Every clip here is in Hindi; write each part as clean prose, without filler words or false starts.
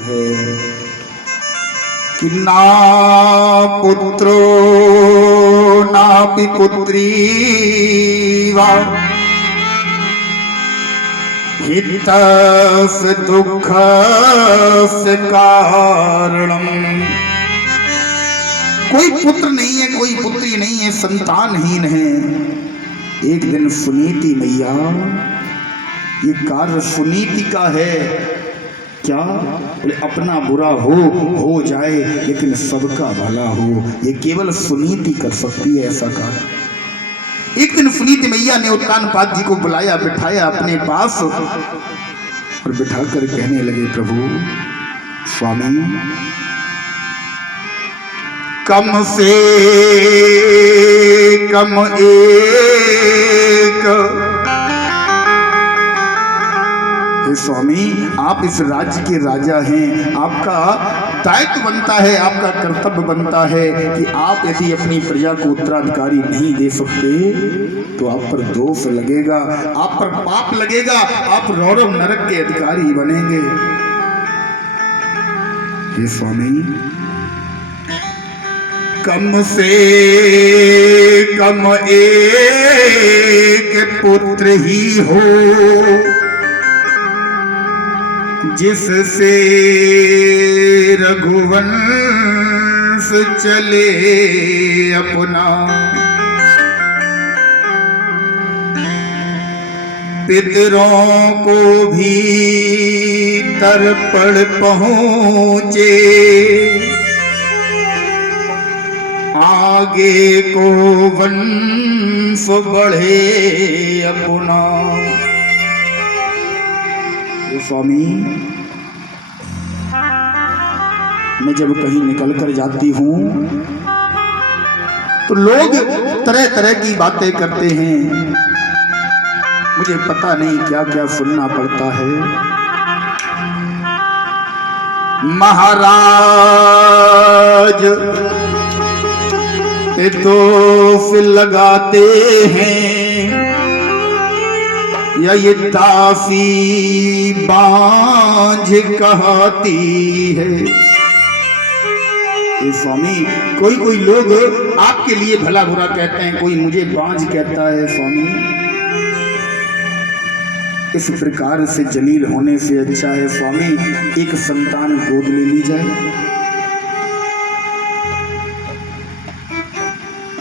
है कि ना पुत्रो नापि पुत्री वा हितस्य दुःखस्य कारणम। कोई पुत्र नहीं है, कोई पुत्री नहीं है, संतानहीन है। एक दिन सुनीति मैया, ये कार्य सुनीति का है क्या? बोले अपना बुरा हो जाए लेकिन सबका भला हो, ये केवल सुनीति कर सकती है ऐसा कार्य। एक दिन सुनीति मैया ने उत्तानपाद जी को बुलाया, बिठाया अपने पास और बिठाकर कहने लगे, प्रभु स्वामी कम से कम एक, हे स्वामी आप इस राज्य के राजा हैं, आपका दायित्व बनता है, आपका कर्तव्य बनता है कि आप यदि अपनी प्रजा को उत्तराधिकारी नहीं दे सकते तो आप पर दोष लगेगा, आप पर पाप लगेगा, आप रौरव नरक के अधिकारी बनेंगे। हे स्वामी कम से कम एक पुत्र ही हो जिससे रघुवंश चले अपना, पितरों को भी तर्पण पहुँचे, आगे को वंश बढ़े अपना। स्वामी मैं जब कहीं निकल कर जाती हूँ तो लोग तरह तरह की बातें करते हैं, मुझे पता नहीं क्या क्या सुनना पड़ता है। महाराज तो लगाते हैं या ये दासी बांझ कहती है। ये स्वामी कोई कोई लोग आपके लिए भला बुरा कहते हैं, कोई मुझे बांझ कहता है। स्वामी इस प्रकार से जलील होने से अच्छा है स्वामी एक संतान गोद ले ली जाए।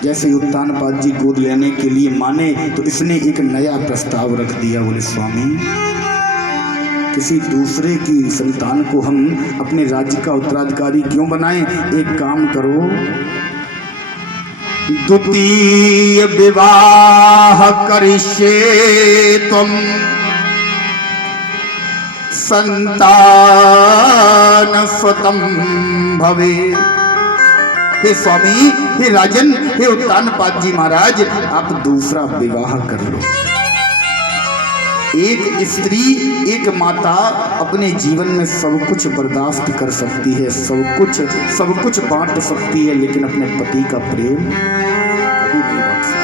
जैसे उत्तानपाद जी गोद लेने के लिए माने तो इसने एक नया प्रस्ताव रख दिया। बोले स्वामी किसी दूसरे की संतान को हम अपने राज्य का उत्तराधिकारी क्यों बनाएं? एक काम करो, द्वितीय विवाह करिष्ये तुम संतान स्वतम भवे। हे स्वामी, हे राजन, हे उत्तानपाद जी महाराज, आप दूसरा विवाह कर लो। एक स्त्री, एक माता अपने जीवन में सब कुछ बर्दाश्त कर सकती है, सब कुछ बांट सकती है, लेकिन अपने पति का प्रेम कभी नहीं बांट सकती।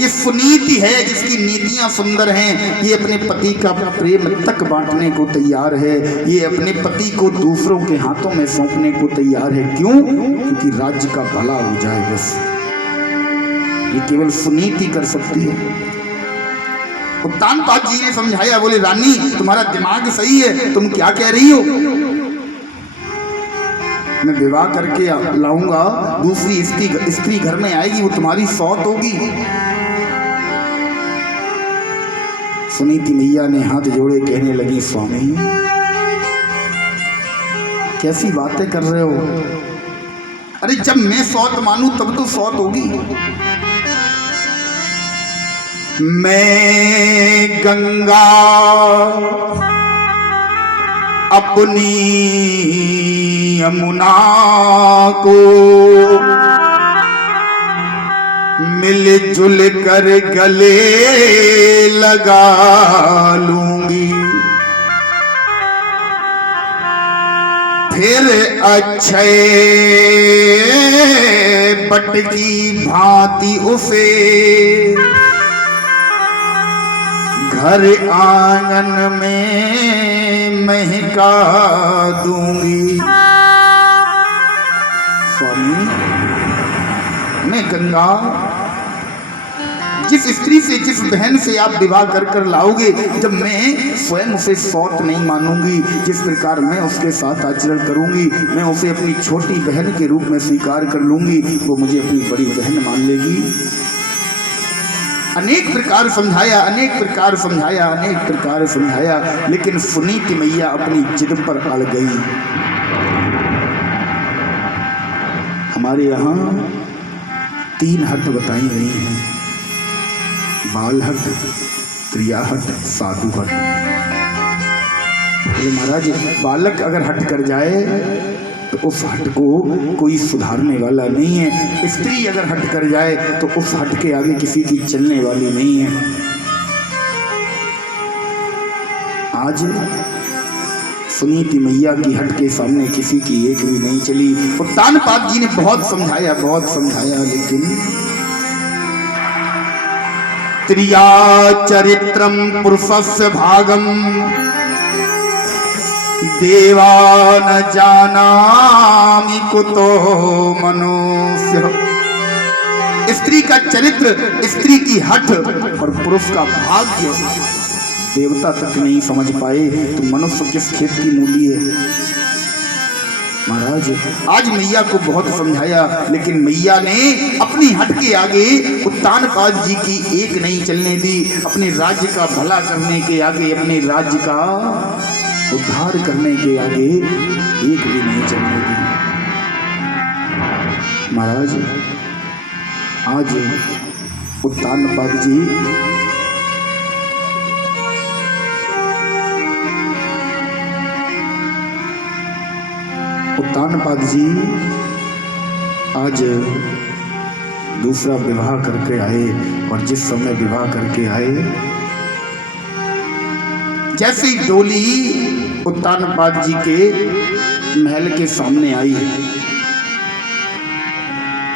ये सुनीति है जिसकी नीतियां सुंदर हैं, ये अपने पति का प्रेम तक बांटने को तैयार है, ये अपने पति को दूसरों के हाथों में सौंपने को तैयार है। क्यों? क्योंकि राज्य का भला हो जाए, बस ये केवल सुनीति कर सकती है। उत्तानपाद जी ने समझाया, बोले रानी तुम्हारा दिमाग सही है, तुम क्या कह रही हो? मैं विवाह करके लाऊंगा, दूसरी स्त्री घर में आएगी, वो तुम्हारी सौत होगी। सुनीति मैया ने हाथ जोड़े कहने लगी, स्वामी कैसी बातें कर रहे हो? अरे जब मैं सौत मानूं तब तो सौत होगी। मैं गंगा अपनी यमुना को मिलजुल कर गले लगा लूंगी, फिर अक्षय बट की भांति उसे घर आंगन में महका दूंगी। स्वामी, मैं गंगा जिस स्त्री से, जिस बहन से आप विवाह कर कर लाओगे, जब मैं स्वयं उसे सौत नहीं मानूंगी, जिस प्रकार मैं उसके साथ आचरण करूंगी, मैं उसे अपनी छोटी बहन के रूप में स्वीकार कर लूंगी, वो मुझे अपनी बड़ी बहन मान लेगी। अनेक प्रकार समझाया, अनेक प्रकार समझाया, अनेक प्रकार समझाया, लेकिन सुनीति मैया अपनी जिद पर अड़ गई। हमारे यहाँ 3 हट बताई गई हैं, बाल हट, क्रिया हट, साधु हट। महाराज, बालक अगर हट कर जाए तो उस हट को कोई सुधारने वाला नहीं है। स्त्री अगर हट कर जाए तो उस हट के आगे किसी की चलने वाली नहीं है। आज सुनीति मैया की हट के सामने किसी की एक भी नहीं चली। उत्तानपाद जी ने बहुत समझाया, बहुत समझाया, लेकिन त्रिया चरित्रम पुरुषस्य भागम देवा न जानामि कुतो मनुष्य। स्त्री का चरित्र, स्त्री की हठ और पुरुष का भाग्य देवता तक नहीं समझ पाए तो मनुष्य किस खेत की मूली है। महाराज, आज मैया को बहुत समझाया, लेकिन मैया ने अपनी हट के आगे उत्तानपाद जी की एक नहीं चलने दी। अपने राज्य का भला करने के आगे, अपने राज्य का उद्धार करने के आगे एक भी नहीं चलने दी। महाराज, आज उत्तानपाद जी आज दूसरा विवाह करके आए, और जिस समय विवाह करके आए, जैसे ही डोली उत्तानपाद जी के महल के सामने आई,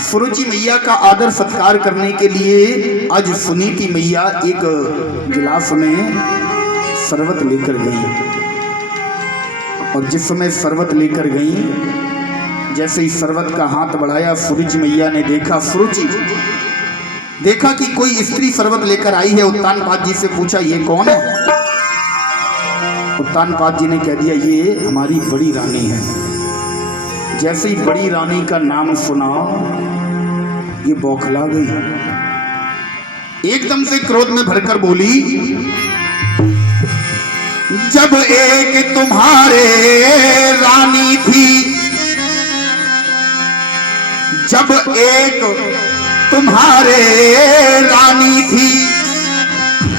सुरुचि मैया का आदर सत्कार करने के लिए आज सुनीति मैया एक गिलास में शरबत लेकर गई। और जिस समय शरबत लेकर गई, जैसे ही शरबत का हाथ बढ़ाया, सुरुचि मैया ने देखा, देखा कि कोई स्त्री शरबत लेकर आई है। उत्तानपाद जी से पूछा, ये कौन है? उत्तानपाद जी ने कह दिया, ये हमारी बड़ी रानी है। जैसे ही बड़ी रानी का नाम सुना, ये बौखला गई, एकदम से क्रोध में भरकर बोली, जब एक तुम्हारे रानी थी, जब एक तुम्हारे रानी थी,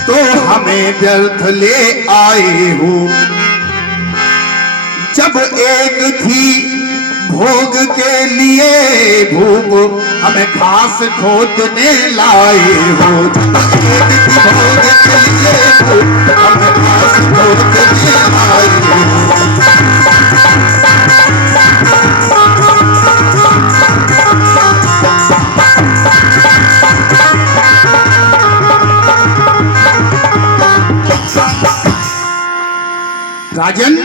तो हमें व्यर्थ ले आए हो। जब एक थी भोग के लिए भूख, हमें घास खोदने लाए हो। एक थी भोग के लिए भूख, हमें घास खोदने लाए हो। राजन,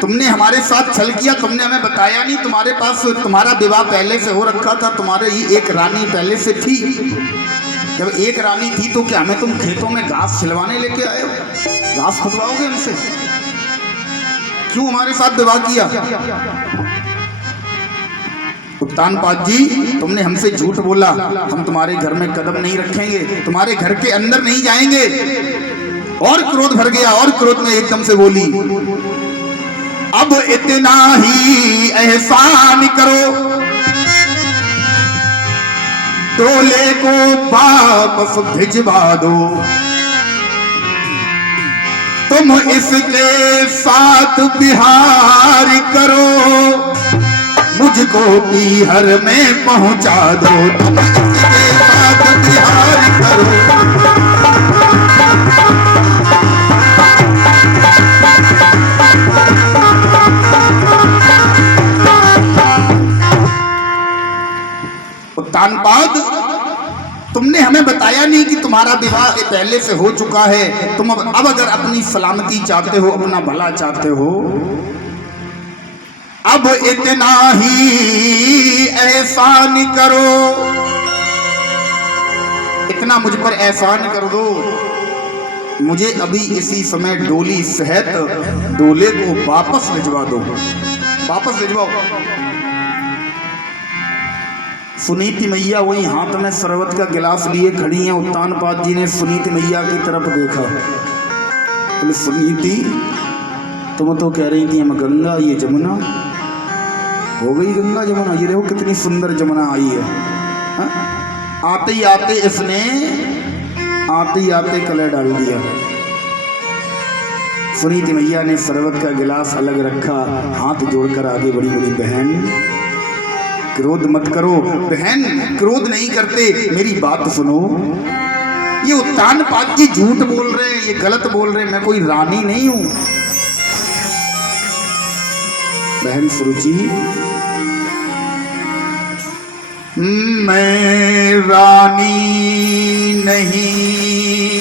तुमने हमारे साथ छल किया, तुमने हमें बताया नहीं। तुम्हारे पास तुम्हारा विवाह पहले से हो रखा था, तुम्हारे ही एक रानी पहले से थी। जब एक रानी थी तो क्या हमें तुम खेतों में घास छिलवाने लेके आए हो? घास खुदवाओगे हमसे? क्यों हमारे साथ विवाह किया? उत्तानपाद जी, तुमने हमसे झूठ बोला, हम तुम्हारे घर में कदम नहीं रखेंगे, तुम्हारे घर के अंदर नहीं जाएंगे। और क्रोध भर गया, और क्रोध में एकदम से बोली, अब इतना ही एहसान करो, डोले को वापस भिजवा दो। तुम इसके साथ बिहार करो, मुझको पीहर में पहुंचा दो। तुम इसके साथ बिहार करो। उत्तानपाद तुमने हमें बताया नहीं कि तुम्हारा विवाह पहले से हो चुका है। तुम अब अगर अपनी सलामती चाहते हो, अपना भला चाहते हो, अब इतना ही एहसान करो, इतना मुझ पर एहसान कर दो, मुझे अभी इसी समय डोली सहित डोले को वापस भिजवा दो, वापस भिजवाओ। सुनीति मैया वही हाथ में शरबत का गिलास लिए खड़ी हैं। उत्तानपाद जी ने सुनीति मैया की तरफ देखा, बोले सुनीति तुम तो कह रही थी हम गंगा, ये जमुना हो गई गंगा जमुना, ये देखो कितनी सुंदर जमुना आई है। हा? आते ही आते कलर डाल दिया। सुनीति मैया ने शरबत का गिलास अलग रखा, हाथ जोड़कर आगे बढ़ी, बोली बहन क्रोध मत करो, बहन क्रोध नहीं करते, मेरी बात सुनो। ये उत्तानपाद जी झूठ बोल रहे हैं, ये गलत बोल रहे हैं, मैं कोई रानी नहीं हूं। बहन सुरुचि, मैं रानी नहीं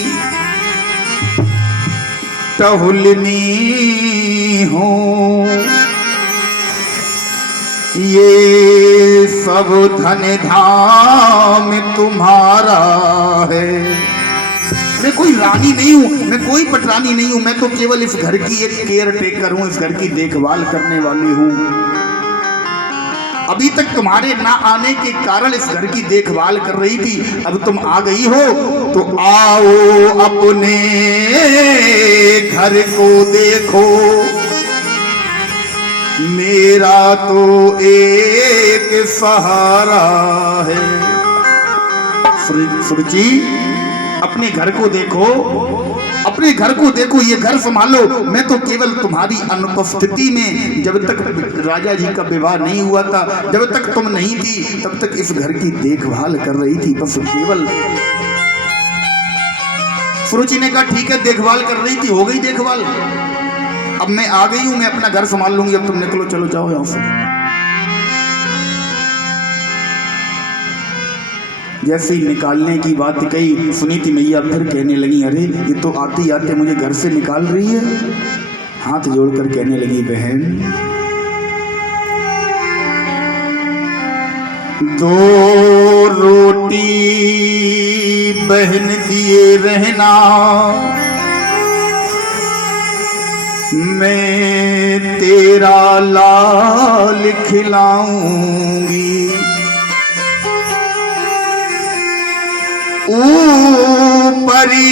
टहुलनी हूं, ये सब धन धाम तुम्हारा है। मैं कोई रानी नहीं हूं, मैं कोई पटरानी नहीं हूं, मैं तो केवल इस घर की एक केयर टेकर हूं, इस घर की देखभाल करने वाली हूं। अभी तक तुम्हारे ना आने के कारण इस घर की देखभाल कर रही थी, अब तुम आ गई हो तो आओ अपने घर को देखो, मेरा तो एक सहारा है। सुरुचि अपने घर को देखो, अपने घर को देखो, ये घर संभालो। मैं तो केवल तुम्हारी अनुपस्थिति में, जब तक राजा जी का विवाह नहीं हुआ था, जब तक तुम नहीं थी, तब तक इस घर की देखभाल कर रही थी, बस केवल। सुरुचि ने कहा ठीक है, देखभाल कर रही थी, हो गई देखभाल, अब मैं आ गई हूं, मैं अपना घर संभाल लूंगी, अब तुम निकलो, चलो जाओ यहां से। जैसे ही निकालने की बात कही, सुनीति मैया फिर कहने लगी अरे ये तो आते आते मुझे घर से निकाल रही है। हाथ जोड़कर कहने लगी बहन दो रोटी बहन दिए रहना, मैं तेरा लाल खिलाऊंगी, ऊपरी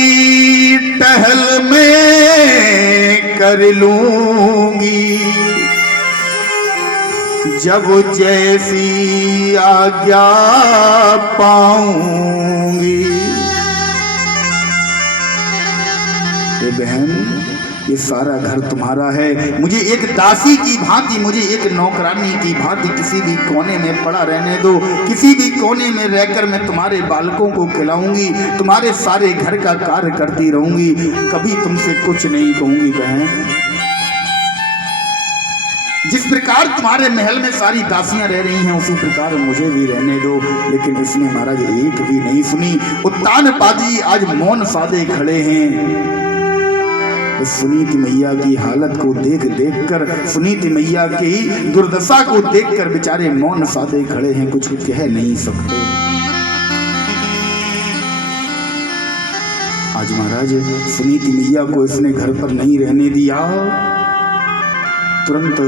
टहल में कर लूंगी, जब जैसी आज्ञा पाऊंगी। बहन ये सारा घर तुम्हारा है, मुझे एक दासी की भांति, मुझे एक नौकरानी की भांति किसी भी कोने में पड़ा रहने दो, किसी भी कोने में रहकर मैं तुम्हारे बालकों को खिलाऊंगी, तुम्हारे सारे घर का कार्य करती रहूंगी, कभी तुमसे कुछ नहीं कहूंगी। बहन जिस प्रकार तुम्हारे महल में सारी दासियां रह रही हैं, उसी प्रकार मुझे भी रहने दो। लेकिन इसने महाराज एक भी नहीं सुनी। उत्तानपाद जी आज मौन साधे खड़े हैं। सुनीति मैया की हालत को देख कर, सुनीति मैया की दुर्दशा को देखकर बेचारे मौन साधे खड़े हैं, कुछ कह नहीं सकते। आज महाराज सुनीति मैया को इसने घर पर नहीं रहने दिया, तुरंत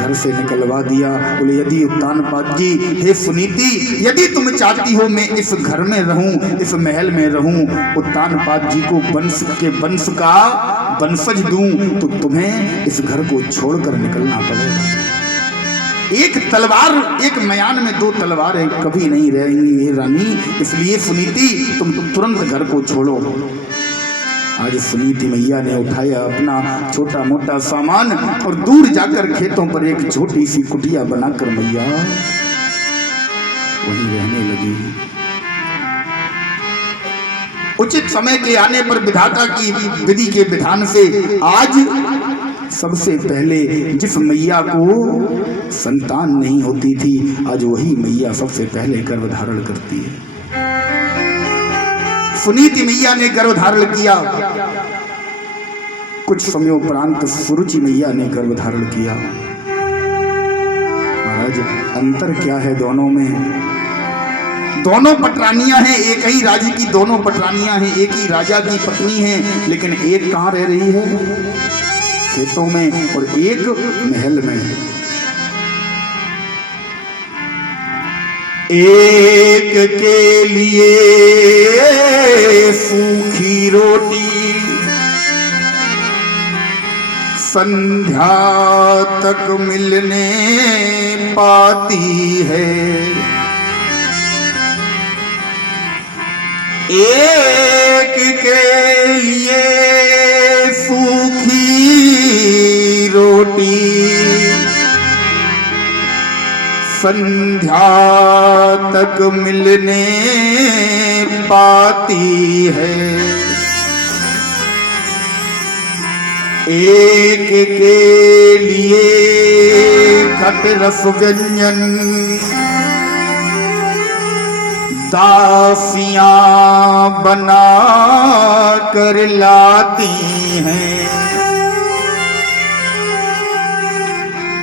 घर से निकलवा दिया। बोले यदि उत्तानपाद जी, हे सुनीति, यदि तुम चाहती हो मैं इस घर में रहूं, इस महल में रहूं, उत्तानपाद जी को वंश का वंशज दूं, तो तुम्हें इस घर को छोड़कर निकलना पड़ेगा। एक तलवार, एक मयान में दो तलवारें कभी नहीं रहेंगी ये रानी, इसलिए सुनीति तुम तुरंत घर को छोड़ो। आज सुनीति मैया ने उठाया अपना छोटा मोटा सामान और दूर जाकर खेतों पर एक छोटी सी कुटिया बनाकर मैया वहीं रहने लगी। उचित समय के आने पर विधाता की विधि के विधान से आज सबसे पहले जिस मैया को संतान नहीं होती थी, आज वही मैया सबसे पहले गर्भ धारण करती है। सुनीति मैया ने गर्भ धारण किया। कुछ समयोपरांत सुरुचि मैया ने गर्भ धारण किया। महाराज अंतर क्या है दोनों में? दोनों पटरानियां हैं, एक ही राज्य की दोनों पटरानियां हैं, एक ही राजा की पत्नी हैं, लेकिन एक कहां रह रही है? खेतों में, और एक महल में। एक के लिए सूखी रोटी संध्या तक मिलने पाती है, एक के लिए सूखी रोटी संध्या तक मिलने पाती है, एक के लिए खट रस व्यंजन दासियां बना कर लाती हैं।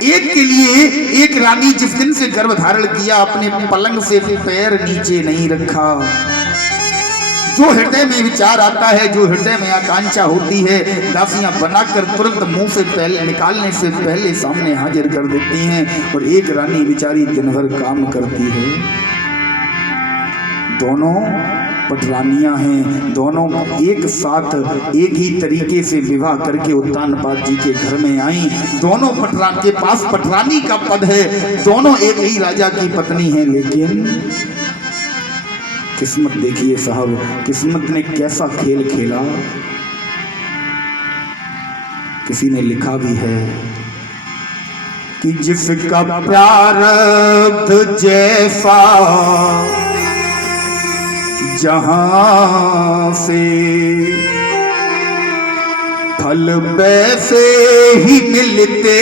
एक के लिए एक रानी जिस दिन से गर्भ धारण किया अपने पलंग से पैर नीचे नहीं रखा। जो हृदय में विचार आता है, जो हृदय में आकांक्षा होती है, दासियां बनाकर तुरंत मुंह से पहले निकालने से पहले सामने हाजिर कर देती हैं। और एक रानी बेचारी दिन भर काम करती है। दोनों पटरानियां हैं, दोनों एक साथ एक ही तरीके से विवाह करके उत्तानपाद जी के घर में आई। दोनों पटरान के पास पटरानी का पद है, दोनों एक ही राजा की पत्नी हैं, लेकिन किस्मत देखिए साहब, किस्मत ने कैसा खेल खेला। किसी ने लिखा भी है कि जिसका प्रारब्ध जैसा जहां से फल वैसे ही मिलते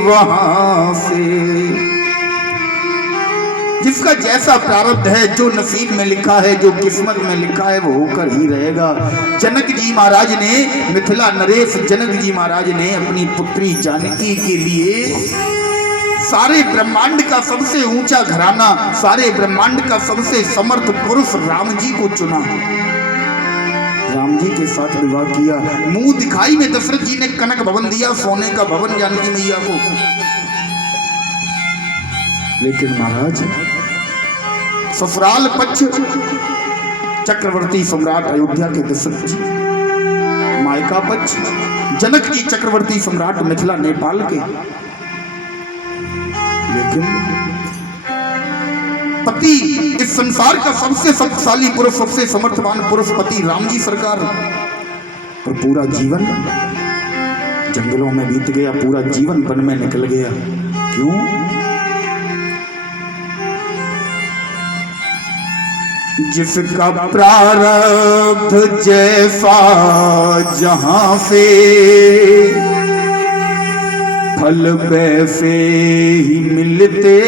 वहां से। जिसका जैसा प्रारब्ध है, जो नसीब में लिखा है, जो किस्मत में लिखा है, वो होकर ही रहेगा। जनक जी महाराज ने, मिथिला नरेश जनक जी महाराज ने अपनी पुत्री जानकी के लिए सारे ब्रह्मांड का सबसे ऊंचा घराना, सारे ब्रह्मांड का सबसे समर्थ पुरुष राम जी को चुना। राम जी के साथ विवाह किया। मुंह दिखाई में दशरथ जी ने कनक भवन दिया, सोने का भवन जानकी मैया को। लेकिन महाराज ससुराल पक्ष चक्रवर्ती सम्राट अयोध्या के दशरथ जी, मायका पक्ष जनक जी चक्रवर्ती सम्राट मिथिला नेपाल के। लेकिन पति, इस संसार का सबसे शक्तिशाली पुरुष, सबसे समर्थवान पुरुष पति राम जी सरकार, और पूरा जीवन जंगलों में बीत गया, पूरा जीवन वन में निकल गया। क्यों? जिसका प्रारब्ध जैसा जहां से फल वैसे ही मिलते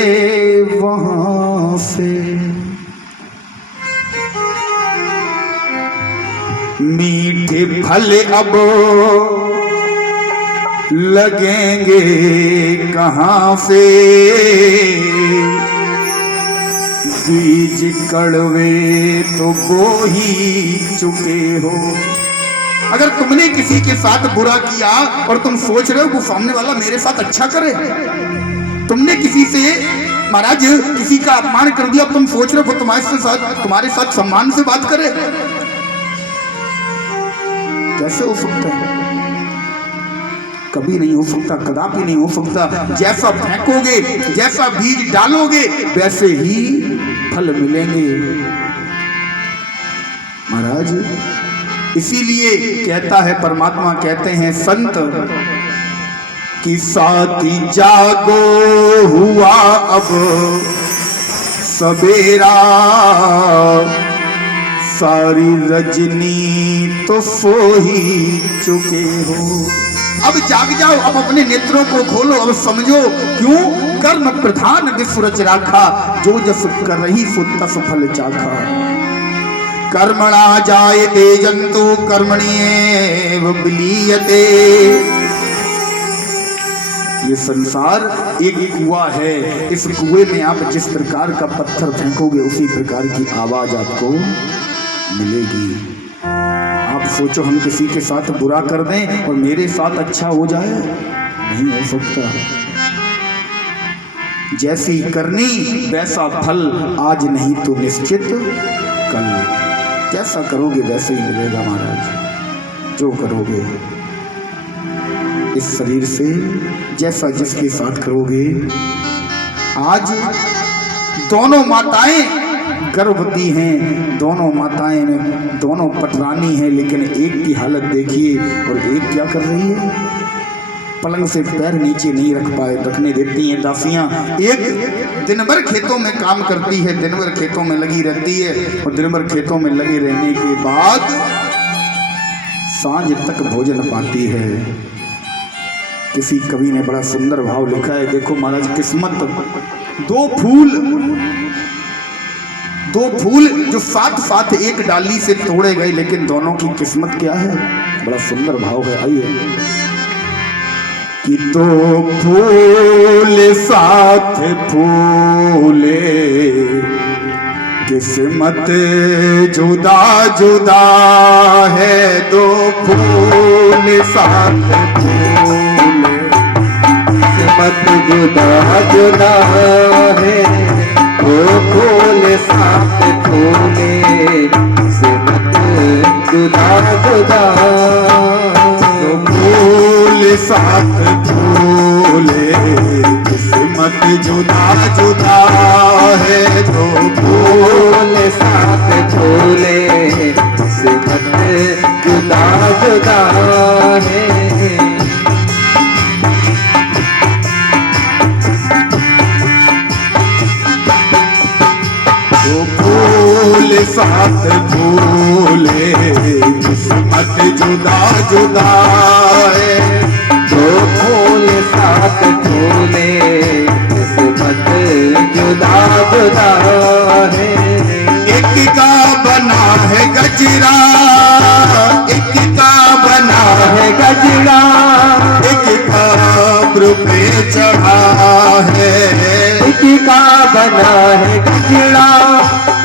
वहां से। मीठे फल अब लगेंगे कहां से, बीज कड़वे तो बो ही चुके हो। अगर तुमने किसी के साथ बुरा किया और तुम सोच रहे हो वो सामने वाला मेरे साथ अच्छा करे, तुमने किसी से महाराज किसी का अपमान कर दिया, तुम सोच रहे हो वो तुम्हारे साथ सम्मान से बात करे, कैसे हो सकता है? कभी नहीं हो सकता, कदापि नहीं हो सकता। जैसा फेंकोगे, जैसा बीज डालोगे, वैसे ही फल मिलेंगे। महाराज इसीलिए कहता है परमात्मा, कहते हैं संत कि साथी जागो हुआ अब सवेरा, सारी रजनी तो सो ही चुके हो। अब जाग जाओ, अब अपने नेत्रों को खोलो, अब समझो क्यों कर्म प्रधान विश्व रच राखा, जो जस कर रही सो तस फल चाखा। कर्मणा जायते जंतु कर्मण्येव विलीयते। ये संसार एक कुआं है, इस कुएं में आप जिस प्रकार का पत्थर फेंकोगे उसी प्रकार की आवाज आपको मिलेगी। आप सोचो हम किसी के साथ बुरा कर दें और मेरे साथ अच्छा हो जाए, नहीं हो सकता। जैसी करनी वैसा फल, आज नहीं तो निश्चित कल। जैसा करोगे वैसे ही मिलेगा महाराज, जो करोगे इस शरीर से जैसा जिसके साथ करोगे। आज दोनों माताएं गर्भवती हैं, दोनों माताएं में दोनों पटरानी हैं, लेकिन एक की हालत देखिए और एक क्या कर रही है, पलंग से पैर नीचे नहीं रखने देती हैं दासियां। एक दिन भर खेतों में काम करती है, दिन भर खेतों में लगी रहती है और दिन भर खेतों में लगे रहने के बाद सांझ तक भोजन पाती है। किसी कवि ने बड़ा सुंदर भाव लिखा है, देखो महाराज किस्मत, दो फूल जो साथ साथ एक डाली से तोड़े गए, लेकिन दोनों की किस्मत क्या है, बड़ा सुंदर भाव है। आइए कि दो फूल साथ फूले, किस्मत जुदा जुदा है। दो फूल साथ फूले, किस्मत जुदा जुदा है। दो फूल साथ फूले, किस्मत जुदा जुदा। दो फूल साथ फूले, किस्मत जुदा जुदा है। दो फूल साथ फूले, किस्मत जुदा जुदा है। दो फूल साथ फूले, किस्मत जुदा जुदा है। दो फूल साथ फूले, किस्मत जुदा जुदा है। एक का बना है गजरा, एक का बना है गजरा, एक का पे चढ़ा है। एक का बना है गजरा,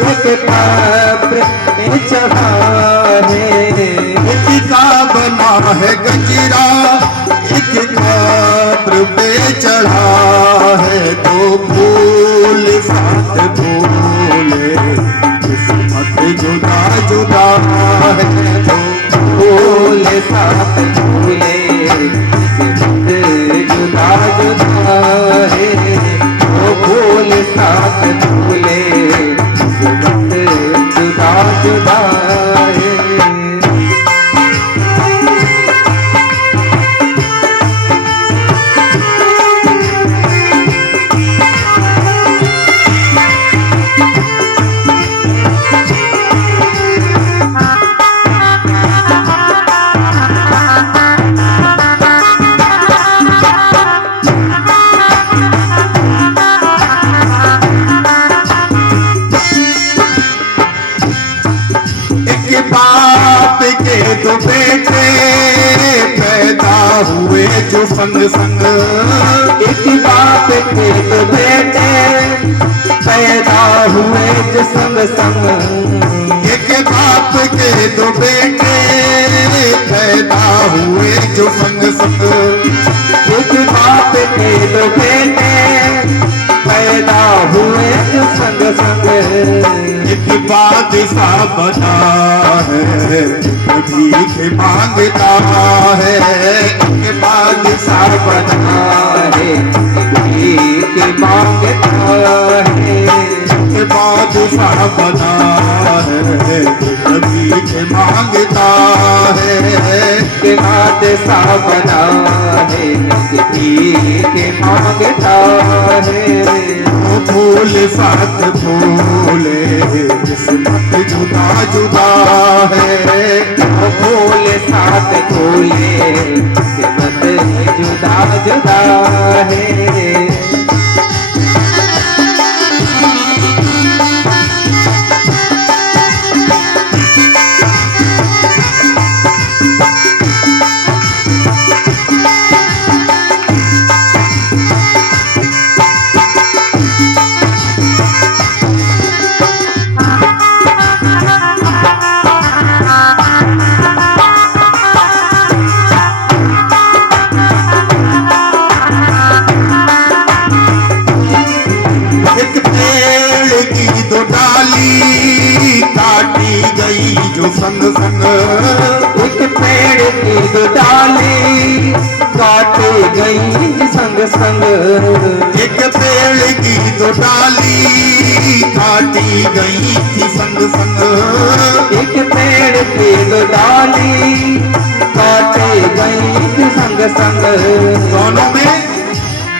एक कब्र पे चढ़ा है। एक का बना है गजरा, एक कब्र पे चढ़ा है। दो फूल साथ फूले, किस्मत जुदा जुदा है। दो फूल साथ फूले, किस्मत जुदा जुदा है। दो फूल साथ फूले, किस्मत जुदा जुदा है। दो बेटे पैदा हुए जो संग संग, एक बाप के दो बेटे पैदा हुए जो संग संग। एक बाप के दो बेटे पैदा हुए जो संग संग। एक बाप के दो बेटे पैदा हुए जो संग संग। एक बादशाह बना है, भीख मांगता है। एक बादशाह बना है, भीख मांगता है। एक बादशाह बना है, भीख मांगता है। एक बादशाह बना है, भीख मांगता है। फूल साथ फूले, किस्मत जुदा जुदा है। फूल साथ फूले, किस्मत जुदा जुदा है। एक पेड़ की दो डाली काटी गई थी संग संग। एक पेड़ की दो डाली काटी गई थी संग संग। दोनों में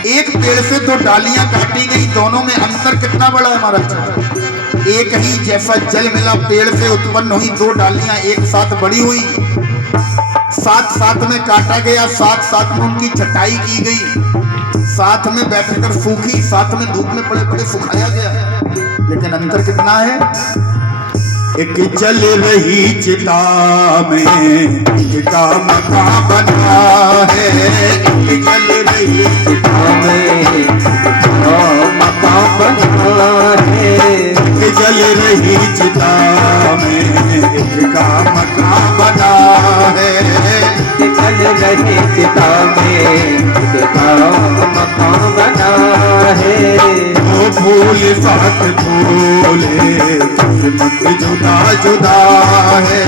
एक पेड़ से दो डालियां काटी गई, दोनों में अंतर कितना बड़ा है महाराज। एक ही जैसा जल मिला पेड़ से उत्पन्न हुई दो डालियां एक साथ बड़ी हुई, साथ साथ में काटा गया, साथ साथ में उनकी छटाई की गई, साथ में बैठकर सूखी, साथ में धूप में पड़े पड़े सुखाया गया, लेकिन अंतर कितना है। एक जल रही चिता में चिता मकान बना है। एक जल रही चिता में मकान बना है। एक जल रही चिता में इनका मकान बना है। जल रही चिता में मकान बना है। वो फूल साथ फूले किस्मत जुदा जुदा है।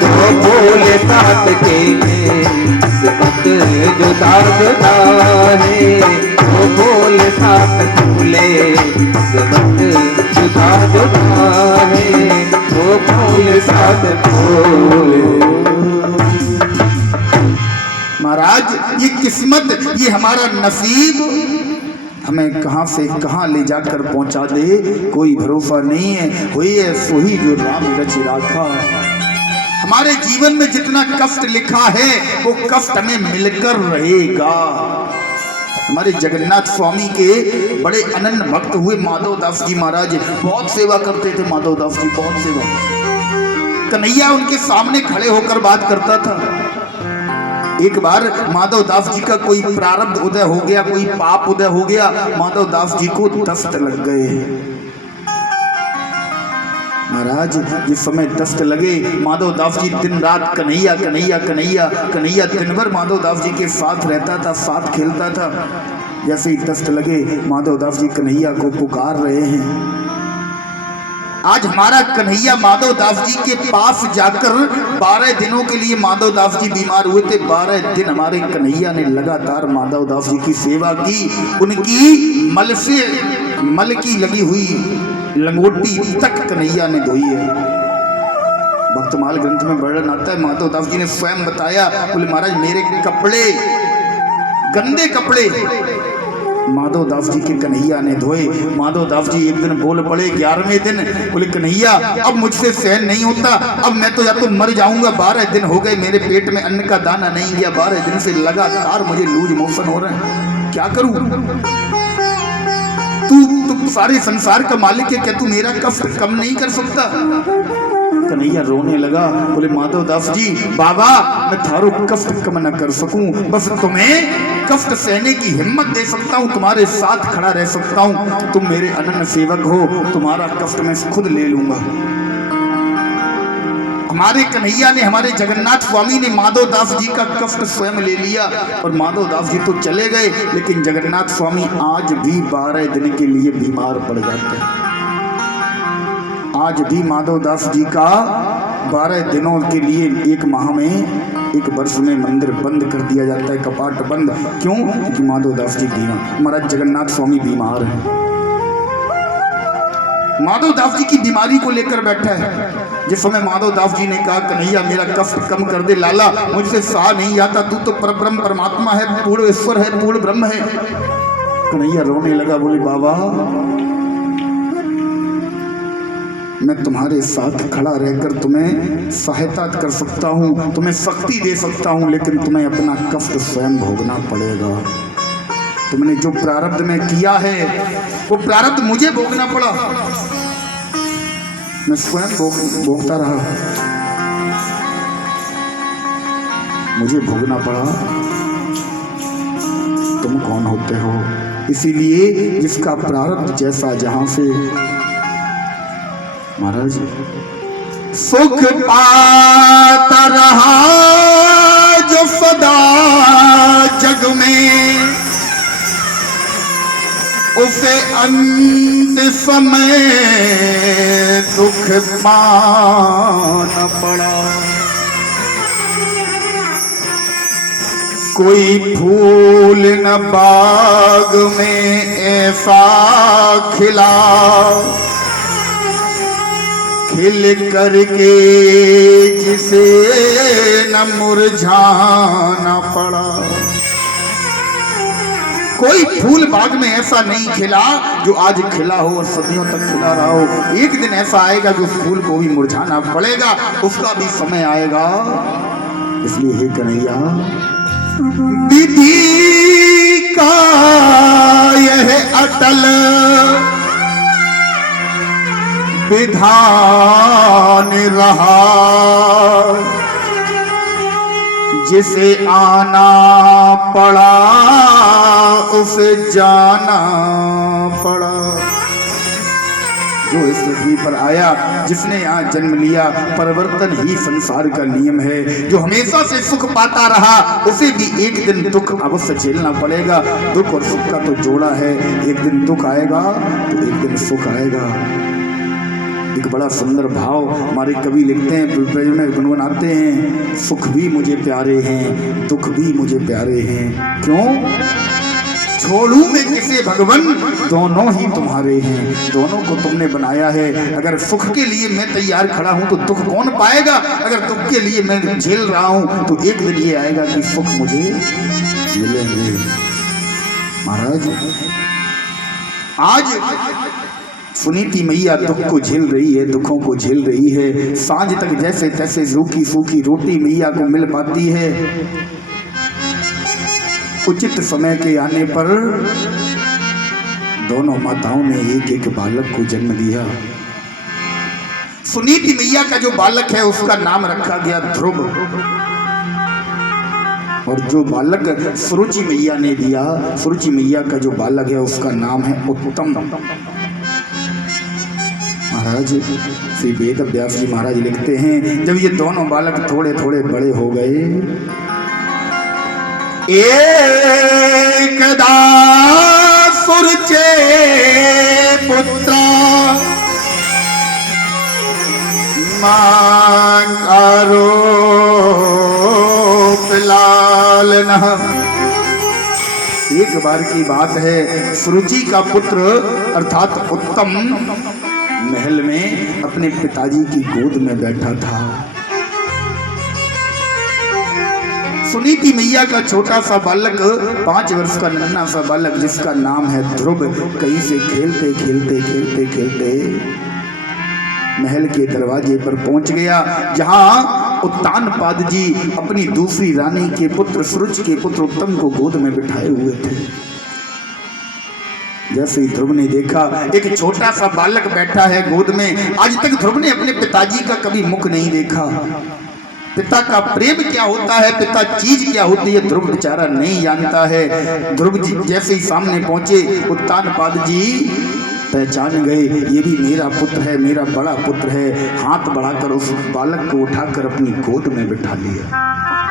दो फूल साथ के किस्मत जुदा जुदा है। दो फूल साथ फूले किस्मत जुदा जुदा है। दो फूल साथ फूले। महाराज ये किस्मत, ये हमारा नसीब हमें कहां से कहां ले जाकर पहुंचा दे कोई भरोसा नहीं है। हुई है सोही जो राम रच राखा। हमारे जीवन में जितना कष्ट लिखा है वो कष्ट हमें मिलकर रहेगा। हमारे जगन्नाथ स्वामी के बड़े अनन्य भक्त हुए माधव दास जी महाराज, बहुत सेवा करते थे माधव दास जी, बहुत सेवा। कन्हैया उनके सामने खड़े होकर बात करता था। एक बार माधव दास जी का कोई प्रारब्ध उदय हो गया, कोई पाप उदय हो गया, माधव दास जी को दस्त लग गए। महाराज जिस समय दस्त लगे, माधव दास जी दिन रात कन्हैया कन्हैया कन्हैया कन्हैया, दिन भर माधव दास जी के साथ रहता था, साथ खेलता था। जैसे ही दस्त लगे माधव दास जी कन्हैया को पुकार रहे हैं। आज हमारा कन्हैया माधव दास जी के पास जाकर 12 दिनों के लिए माधव दास जी बीमार हुए थे। 12 दिन हमारे कन्हैया ने लगातार माधव दास जी की सेवा की। उनकी मल से मल की लगी हुई लंगोटी तक कन्हैया ने धोई है। भक्तमाल ग्रंथ में वर्णन आता है, माधव दास जी ने स्वयं बताया, बोले महाराज मेरे कपड़े, गंदे कपड़े माधव दास जी के कन्हैया ने धोए। माधव दास जी एक दिन बोल पड़े 11वें दिन, बोले कन्हैया अब मुझसे सहन नहीं होता, अब मैं तो या तो मर जाऊंगा। 12 दिन हो गए मेरे पेट में अन्न का दाना नहीं गया, 12 दिन से लगातार मुझे लूज मोशन हो रहा है, क्या करूं। तू सारे संसार का मालिक है, क्या तू मेरा कष्ट कम नहीं कर सकता। कन्हैया रोने लगा, बोले माधव दास जी बाबा मैं थारो कष्ट कम न कर सकूं, बस तुम्हें कष्ट सहने की हिम्मत दे सकता हूं, तुम्हारे साथ खड़ा रह सकता हूं। तुम मेरे अनन्य सेवक हो, तुम्हारा कष्ट मैं खुद ले लूंगा। हमारे कन्हैया ने, हमारे जगन्नाथ स्वामी ने माधव दास जी का कष्ट स्वयं ले लिया और माधव दास जी तो चले गए, लेकिन जगन्नाथ स्वामी आज भी 12 दिन के लिए बीमार पड़ जाते हैं। आज भी माधव दास जी का 12 दिनों के लिए, एक माह में, एक वर्ष में मंदिर बंद कर दिया जाता है, कपाट बंद। क्यों? क्योंकि माधव दास जी बीमार, हमारा जगन्नाथ स्वामी बीमार है। माधव दास जी की बीमारी को लेकर बैठा है। जिस समय माधव दास जी ने कहा कन्हैया मेरा कष्ट कम कर दे लाला, मुझसे सहा नहीं आता, तू तो परब्रह्म परमात्मा है, पूर्ण ईश्वर है, पूर्ण ब्रह्म है। कन्हैया रोने लगा, बोले बाबा मैं तुम्हारे साथ खड़ा रहकर तुम्हें सहायता कर सकता हूँ, तुम्हें शक्ति दे सकता हूँ, लेकिन तुम्हें अपना कष्ट स्वयं भोगना पड़ेगा। तुमने जो प्रारब्ध में किया है वो प्रारब्ध मुझे भोगना पड़ा, मैं स्वयं भोगता रहा, मुझे भोगना पड़ा। तुम कौन होते हो? इसीलिए जिसका प्रारब्ध जैसा, जहां से महाराज सुख पाता रहा जो सदा जग में, उसे अंत समय दुख पाना पड़ा। कोई फूल न बाग में ऐसा खिला, खिल करके जिसे न मुरझाना पड़ा। कोई फूल बाग में ऐसा नहीं खिला जो आज खिला हो और सदियों तक खिला रहा हो। एक दिन ऐसा आएगा कि उस फूल को भी मुरझाना पड़ेगा, उसका भी समय आएगा। इसलिए हे कन्हैया, विधि का यह अटल विधान रहा, जिसे आना पड़ा उसे जाना पड़ा। जो इस पृथ्वी पर आया, जिसने यहाँ जन्म लिया, परिवर्तन ही संसार का नियम है। जो हमेशा से सुख पाता रहा, उसे भी एक दिन दुख अवश्य झेलना पड़ेगा। दुख और सुख का तो जोड़ा है, एक दिन दुख आएगा तो एक दिन सुख आएगा। एक बड़ा सुंदर भाव हमारे कवि लिखते हैं, में गुनगुनाते हैं, सुख भी मुझे प्यारे हैं, दुख भी मुझे प्यारे हैं। क्यों? छोड़ू मैं किसे भगवन, दोनों ही तुम्हारे हैं, दोनों को तुमने बनाया है। अगर सुख के लिए मैं तैयार खड़ा हूं तो दुख कौन पाएगा? अगर दुख के लिए मैं झेल रहा हूं तो एक दिन ये आएगा कि सुख मुझे मिलेंगे। महाराज, आज सुनीति मैया दुख को झेल रही है, दुखों को झेल रही है। सांझ तक जैसे तैसे रूखी सूखी रोटी मैया को मिल पाती है। उचित समय के आने पर दोनों माताओं ने एक एक बालक को जन्म दिया। सुनीति मैया का जो बालक है उसका नाम रखा गया ध्रुव, और जो बालक सुरुचि मैया ने दिया, सुरुचि मैया का जो बालक है उसका नाम है उत्तम। महाराज श्री वेद व्यास जी महाराज लिखते हैं, जब ये दोनों बालक थोड़े थोड़े बड़े हो गए, एकदा सुरचे पुत्र मांगारो लालना। एक बार की बात है, सुरुचि का पुत्र अर्थात उत्तम महल में अपने पिताजी की गोद में बैठा था। सुनीति मैया का छोटा सा बालक, 5 वर्ष का नन्हा सा बालक जिसका नाम है ध्रुव, कहीं से खेलते खेलते खेलते खेलते महल के दरवाजे पर पहुंच गया, जहां उत्तानपाद जी अपनी दूसरी रानी के पुत्र सुरुच के पुत्र उत्तम को गोद में बिठाए हुए थे। जैसे ही ध्रुव ने देखा एक छोटा सा बालक बैठा है गोद में, आज तक ध्रुव ने अपने पिताजी का कभी मुख नहीं देखा। पिता का प्रेम क्या होता है, पिता चीज क्या होती है, ध्रुव बेचारा नहीं जानता है। ध्रुव जी जैसे ही सामने पहुंचे, उत्तानपाद जी पहचान गए, ये भी मेरा पुत्र है, मेरा बड़ा पुत्र है। हाथ बढ़ाकर उस बालक को उठाकर अपनी गोद में बिठा लिया।